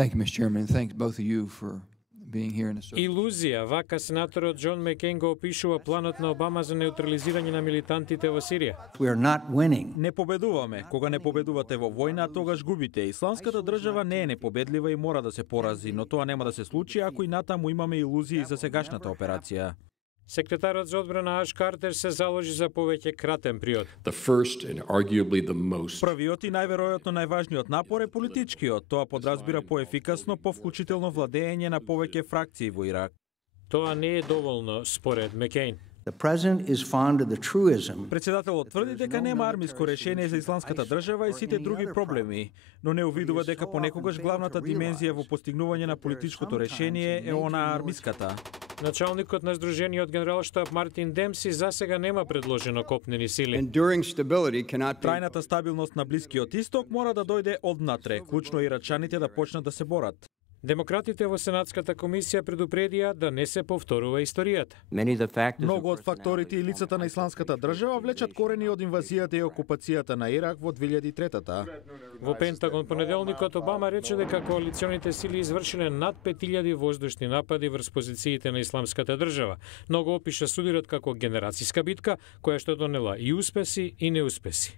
Thank you, Mr. Chairman. Thanks both of you for being here in the circle. Илузија, вака сенаторот Џон Мекејн го опишува планот на Обама за неутрализирање на милитантите во Сирија. We are not winning. Не победуваме. Кога не победувате во војна, тогаш губите. Исламската држава не е непобедлива и мора да се порази, но тоа нема да се случи ако и натаму имаме илузии за сегашната операција. Секретарот за одбрана Аш Картер се заложи за повеќе кратен период. The first and arguably the most. Првиот и најверојатно најважниот напор е политичкиот. Тоа подразбира поефикасно, повклучително владење на повеќе фракции во Ирак. Тоа не е доволно, според Мекејн. The president is fond of the truism. Председателот тврди дека нема армиско решение за исламската држава и сите други проблеми, но не увидува дека понекогаш главната димензија во постигнување на политичкото решение е она армиската. Началникот на Сдружениот генералштаб Мартин Демси засега нема предложено копнени сили. Enduring stability cannot be. Трајната стабилност на Блискиот Исток мора да дојде однатре, клучно ирачаните да почнат да се борат. Демократите во Сенатската комисија предупредија да не се повторува историјата. Многу од факторите и лицата на исламската држава влечат корени од инвазијата и окупацијата на Ирак во 2003-та. Во Пентагон понеделникот Обама рече дека коалиционите сили извршиле над 5000 воздушни напади врз позициите на исламската држава, но го опиша судирот како генерацијска битка која што донела и успеси и неуспеси.